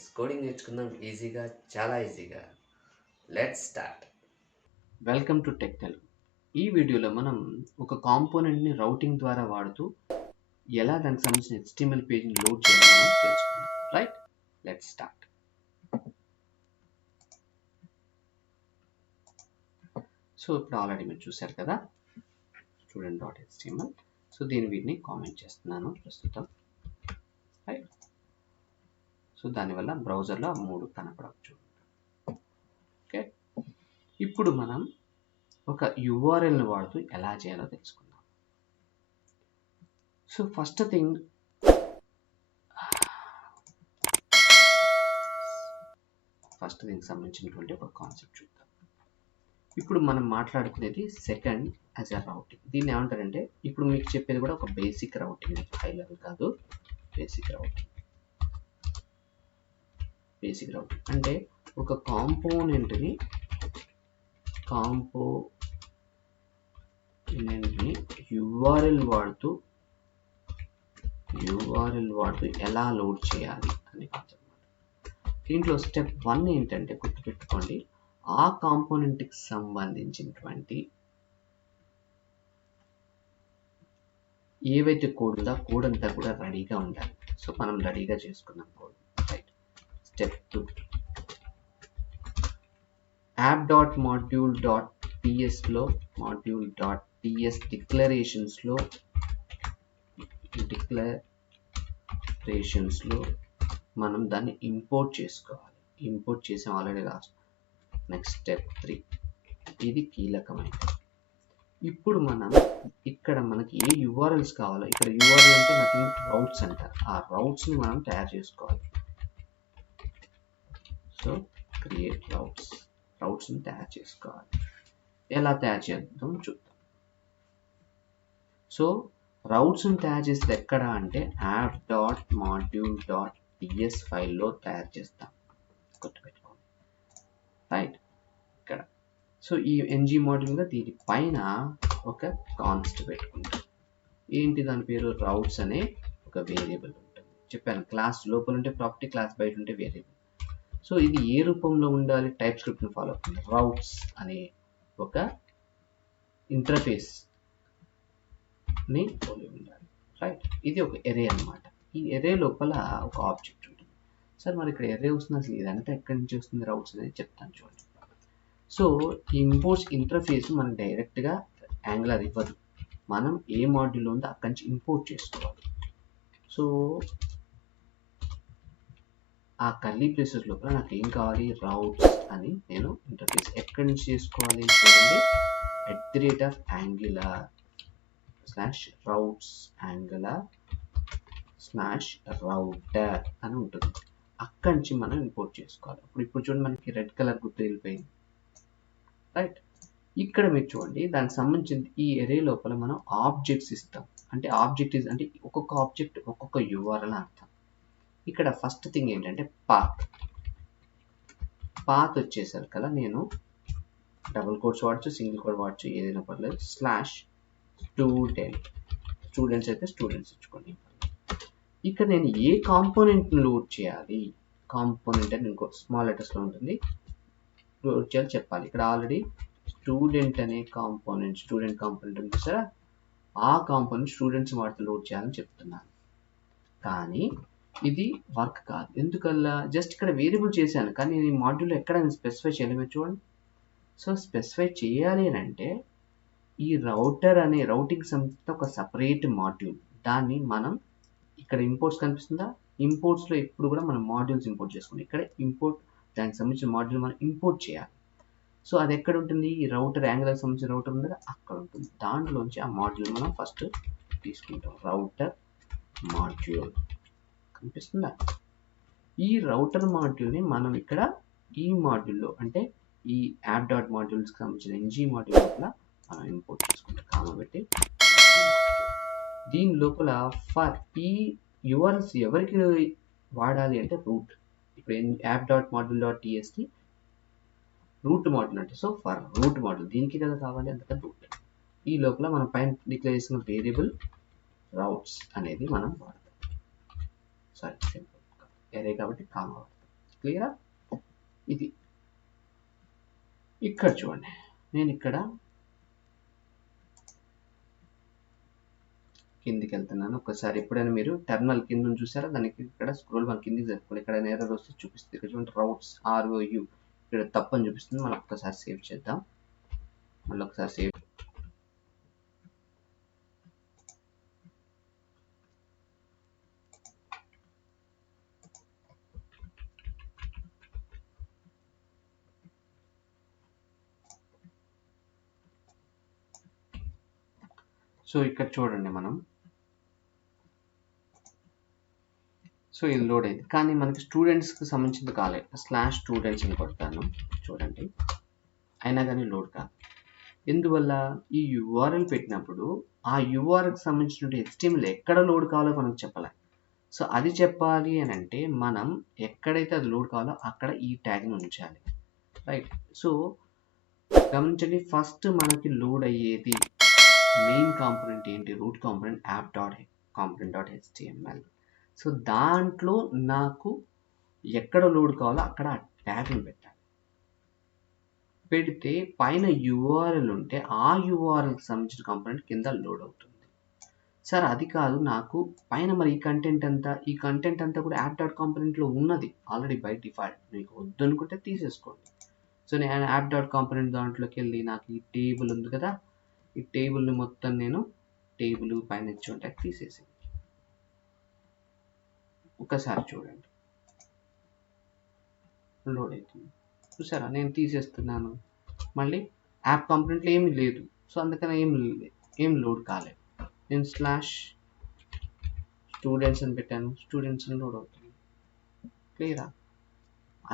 Friends, coding నేర్చుకుందాం ఈజీగా, చాలా ఈజీగా. Let's start. Welcome to tech Telugu. ఈ వీడియోలో మనం ఒక కాంపోనెంట్ని రౌటింగ్ ద్వారా వాడుతూ ఎలా దానికి సంబంధించిన HTML పేజ్ని లోడ్ చేయాలో మనం తెలుసుకుందాం. Right, let's start. సో ఇప్పుడు ఆల్రెడీ మీరు చూశారు కదా student.html. సో వీటిని కామెంట్ చేస్తున్నాను ప్రస్తుతం. రైట్, సో దానివల్ల బ్రౌజర్లో 3 కనపడవచ్చు. ఓకే, ఇప్పుడు మనం ఒక URLని వాడుతూ ఎలా చేయాలో తెలుసుకుందాం. సో ఫస్ట్ థింగ్, సంబంధించినటువంటి ఒక కాన్సెప్ట్ చూద్దాం. ఇప్పుడు మనం మాట్లాడుకునేది సెకండ్ యాజ్ ఎ రౌటింగ్. దీన్ని ఏమంటారంటే, ఇప్పుడు మీకు చెప్పేది కూడా ఒక బేసిక్ రౌటింగ్, హై లెవెల్ కాదు, బేసిక్ రౌటింగ్. అంటే ఒక కాంపోనెంట్ని URL వాడుతూ ఎలా లోడ్ చేయాలి అనే కాన్సెప్ట్. దీంట్లో స్టెప్ 1 ఏంటంటే, గుర్తుపెట్టుకోండి, ఆ కాంపోనెంట్కి సంబంధించినటువంటి ఏవైతే కోడ్ ఉందో ఆ కోడ్ అంతా కూడా రెడీగా ఉండాలి. సో మనం రెడీగా చేసుకున్నాం కోడ్. రైట్, స్టెప్ 2, app.module.tsలో module.ts డిక్లరేషన్స్లో మనం దాన్ని ఇంపోర్ట్ చేసుకోవాలి. ఇంపోర్ట్ చేసాం ఆల్రెడీ లాస్ట్. నెక్స్ట్ స్టెప్ 3, ఇది కీలకమైనది. ఇప్పుడు మనం ఇక్కడ మనకి ఏ URLs కావాలో, ఇక్కడ URL అంటే నథింగ్ రౌట్స్ అంటారు, ఆ రౌట్స్ని మనం తయారు చేసుకోవాలి. సో క్రియేట్ రౌట్స్ని తయారు చేసుకోవాలి. ఎలా తయారు చేద్దాం చూద్దాం. సో రౌట్స్ని తయారు చేసేది ఎక్కడ అంటే app.module.ts ఫైల్లో తయారు చేస్తాం, గుర్తుపెట్టుకోండి. రైట్, ఇక్కడ. సో ఈ ng మాడ్యూల్గా దీని పైన ఒక కాన్స్ట్ పెట్టుకుంటాం. ఏంటి దాని పేరు? రౌట్స్ అనే ఒక వేరియబుల్ ఉంటుంది. చెప్పాను, క్లాస్ లోపల ఉంటే ప్రాపర్టీ, క్లాస్ బయట ఉంటే వేరియబుల్. సో ఇది ఏ రూపంలో ఉండాలి? టైప్ స్క్రిప్ట్ని ఫాలో అవుతుంది. రౌట్స్ అనే ఒక ఇంటర్ఫేస్ని పోలి ఉండాలి. రైట్, ఇది ఒక ఎరే అన్నమాట. ఈ ఎరే లోపల ఒక ఆబ్జెక్ట్ ఉంటుంది. సార్ మరి ఇక్కడ ఎరే వస్తుంది, అసలు ఇదంతా ఎక్కడి నుంచి వస్తుంది రౌట్స్ అనేది చెప్తాను చూడండి. సో ఈ ఇంపోర్ట్స్ ఇంటర్ఫేస్ మనకు డైరెక్ట్గా యాంగులర్ ఇవ్వదు, మనం ఏ మాడ్యూల్ ఉందో అక్కడి నుంచి ఇంపోర్ట్ చేసుకోవాలి. సో ఆ కర్లీ బ్రేసెస్ లోపల నాకు ఏం కావాలి? రౌట్స్ అని నేను ఇంటర్ఫేస్ ఎక్కడి నుంచి చేసుకోవాలి చూడండి. @routes_angular/router అని ఉంటుంది. అక్కడి నుంచి మనం ఇంపోర్ట్ చేసుకోవాలి. ఇప్పుడు చూడండి, మనకి రెడ్ కలర్ గుర్తు వెళ్ళిపోయింది. రైట్, ఇక్కడ మీరు చూడండి, దానికి సంబంధించిన ఈ ఎరే లోపల మనం ఆబ్జెక్ట్స్ ఇస్తాం. అంటే ఆబ్జెక్ట్ అంటే ఒక్కొక్క ఆబ్జెక్ట్ ఒక్కొక్క URL అర్థం. ఇక్కడ ఫస్ట్ థింగ్ ఏంటంటే పాత్ వచ్చేసరికి కదా, నేను డబుల్ కోట్స్ వాడచ్చు, సింగిల్ కోడ్ వాడచ్చు, ఏదైనా పర్లేదు. /students అయితే స్టూడెంట్స్ ఇచ్చుకోండి. ఇక్కడ నేను ఏ కాంపోనెంట్ని లోడ్ చేయాలి, కాంపోనెంట్ అని ఇంకో స్మాల్ లెటర్స్లో ఉంటుంది, లోడ్ చేయాలి చెప్పాలి. ఇక్కడ ఆల్రెడీ స్టూడెంట్ కాంపోనెంట్ ఉంది సరే, ఆ కాంపోనెంట్ స్టూడెంట్స్ వాటితో లోడ్ చేయాలని చెప్తున్నాను. కానీ ఇది వర్క్ కాదు. ఎందుకల్లా? జస్ట్ ఇక్కడ వేరియబుల్ చేశాను, కానీ ఈ మాడ్యూల్లో ఎక్కడ స్పెసిఫై చేయలేము. చూడండి, సో స్పెసిఫై చేయాలి అని అంటే ఈ రౌటింగ్ సంబంధించిన ఒక సపరేట్ మాడ్యూల్, దాన్ని మనం ఇక్కడ ఇంపోర్ట్స్ కనిపిస్తుందా, ఇంపోర్ట్స్లో ఎప్పుడు కూడా మనం మాడ్యూల్స్ ఇంపోర్ట్ చేసుకుంటాం. ఇక్కడ ఇంపోర్ట్, దానికి సంబంధించిన మాడ్యూల్ మనం ఇంపోర్ట్ చేయాలి. సో అది ఎక్కడ ఉంటుంది? ఈ రౌటర్, యాంగులర్ సంబంధించిన రౌటర్ ఉంది కదా, అక్కడ ఉంటుంది. దాంట్లోంచి ఆ మాడ్యూల్ మనం ఫస్ట్ తీసుకుంటాం. రౌటర్ మాడ్యూల్ కనిపిస్తుందా? ఈ రౌటర్ మాడ్యూల్ని మనం ఇక్కడ ఈ మాడ్యూల్లో, అంటే ఈ app.modules సంబంధించిన ng మాడ్యూల్ లోపల మనం ఇంపోర్ట్ చేసుకుంటాం. కామా పెట్టి దీని లోపల ఫర్ ఈ URLs ఎవరికి వాడాలి అంటే రూట్. ఇప్పుడు app.module.tsకి రూట్ మాడ్యూల్ అంటే, సో ఫర్ రూట్ మాడ్యూల్ దీనికి కదా కావాలి, అందుకని రూట్. ఈ లోపల మనం పైన డిక్లేర్ చేసిన వేరియబుల్ రౌట్స్ అనేది మనం వాడతాం. సారీ, సింపుల్ ఎరే కాబట్టి కామా వాడతాం. క్లియరా? ఇది ఇక్కడ చూడండి, నేను ఇక్కడ కిందికి వెళ్తున్నాను. ఒకసారి ఎప్పుడైనా మీరు టెర్మినల్ కింద చూసారా, దానికి ఇక్కడ స్క్రోల్ మన కిందికి జరుపుకోండి. ఇక్కడ ఎర్రర్ వస్తే చూపిస్తుంది. ఇక్కడ చూడండి రౌట్స్ ROU ఇక్కడ తప్పని చూపిస్తుంది. మనం ఒక్కసారి సేవ్ చేద్దాం. మళ్ళీ ఒకసారి సేవ్. సో ఇక్కడ చూడండి మనం, సో ఇది లోడ్ అయింది, కానీ మనకి స్టూడెంట్స్కి సంబంధించింది కాలేదు. /students అని కొడతాను చూడండి, అయినా కానీ లోడ్ కాదు. ఎందువల్ల? ఈ URL పెట్టినప్పుడు ఆ URLకి సంబంధించిన HTML ఎక్కడ లోడ్ కావాలో మనం చెప్పాలి. సో అది చెప్పాలి అని అంటే మనం ఎక్కడైతే అది లోడ్ కావాలో అక్కడ ఈ ట్యాగ్ని ఉంచాలి, రైట్? సో గమనించండి, ఫస్ట్ మనకి లోడ్ అయ్యేది మెయిన్ కాంపోనెంట్ ఏంటి? Root component app.component.html. సో దాంట్లో నాకు ఎక్కడ లోడ్ కావాలో అక్కడ ఆ ట్యాగ్ని పెట్టాలి. పెడితే పైన URL ఉంటే ఆ URLకి సంబంధించిన కాంపోనెంట్ కింద లోడ్ అవుతుంది. సార్ అది కాదు, నాకు పైన మరి ఈ కంటెంట్ అంతా కూడా app.componentలో ఉన్నది ఆల్రెడీ బై డిఫాల్ట్. మీకు వద్దు అనుకుంటే తీసేసుకోండి. సో నేను app.component దాంట్లోకి వెళ్ళి నాకు ఈ టేబుల్ ఉంది కదా, ఈ టేబుల్ని మొత్తం నేను టేబుల్ పైన ఇచ్చి తీసేసి ఒకసారి చూడండి, లోడ్ అవుతుంది. చూసారా, నేను తీసేస్తున్నాను. మళ్ళీ యాప్ కాంపోనెంట్లో ఏమీ లేదు, సో అందుకని ఏం లోడ్ కాలేదు. నేను /students అని పెట్టాను, స్టూడెంట్స్ అని లోడ్ అవుతుంది. క్లియరా?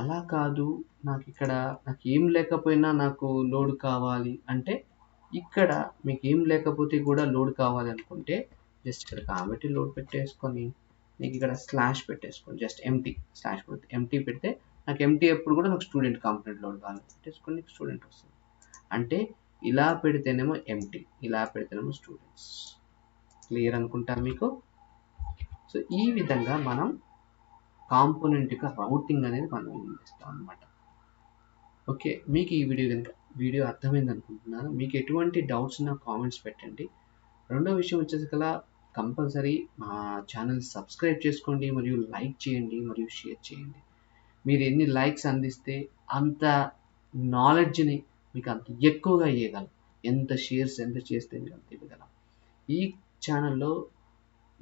అలా కాదు, నాకు ఏం లేకపోయినా నాకు లోడ్ కావాలి అంటే, ఇక్కడ మీకు ఏం లేకపోతే కూడా లోడ్ కావాలి అనుకుంటే జస్ట్ ఇక్కడ కాబట్టి లోడ్ పెట్టేసుకొని మీకు ఇక్కడ స్లాష్ పెట్టేసుకోండి, జస్ట్ ఎంటీ పెడితే నాకు ఎంటీ ఎప్పుడు కూడా నాకు స్టూడెంట్ కాంపోనెంట్ లోడ్ కావాలి పెట్టేసుకొని స్టూడెంట్ వస్తుంది. అంటే ఇలా పెడితేనేమో ఎంటీ, ఇలా పెడితేనేమో స్టూడెంట్స్. క్లియర్ అనుకుంటారు మీకు? సో ఈ విధంగా మనం కాంపోనెంట్ యొక్క రౌటింగ్ అనేది మనం చేస్తాం అనమాట. ఓకే, మీకు ఈ వీడియో అర్థమైంది అనుకుంటున్నాను. మీకు ఎటువంటి డౌట్స్ ఉన్నా కామెంట్స్ పెట్టండి. రెండో విషయం వచ్చేసి కల్లా కంపల్సరీ మా ఛానల్ సబ్స్క్రైబ్ చేసుకోండి, మరియు లైక్ చేయండి, మరియు షేర్ చేయండి. మీరు ఎన్ని లైక్స్ అందిస్తే అంత నాలెడ్జ్ని మీకు అంత ఎక్కువగా ఇవ్వగలం. ఎంత చేస్తే మీరు అంత ఇవ్వగలం. ఈ ఛానల్లో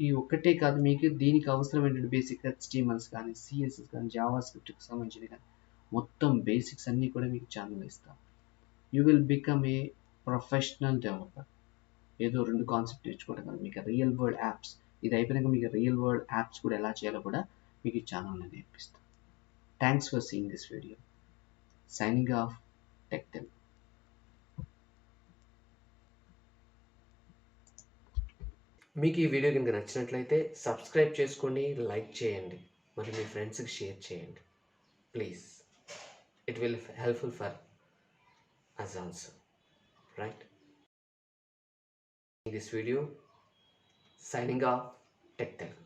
ఈ ఒక్కటే కాదు, మీకు దీనికి అవసరమైన బేసిక్ HTMLs కానీ, CSS కానీ, JavaScriptకి సంబంధించినవి కానీ మొత్తం బేసిక్స్ అన్నీ కూడా మీకు ఛానల్ ఇస్తాం. You will become a professional developer. ఏదో 2 కాన్సెప్ట్ నేర్చుకోవడం కాదు, మీకు రియల్ వరల్డ్ యాప్స్, ఇది అయిపోయినాక మీకు రియల్ వరల్డ్ యాప్స్ కూడా ఎలా చేయాలో కూడా మీకు ఈ ఛానల్లో నేర్పిస్తాం. Thanks for seeing this video. Signing off tech Telugu. మీకు ఈ వీడియో కనుక నచ్చినట్లయితే సబ్స్క్రైబ్ చేసుకోండి, లైక్ చేయండి, మరియు మీ ఫ్రెండ్స్కి షేర్ చేయండి please. It will be helpful for us also, right? In this video, signing off, Tech Telugu.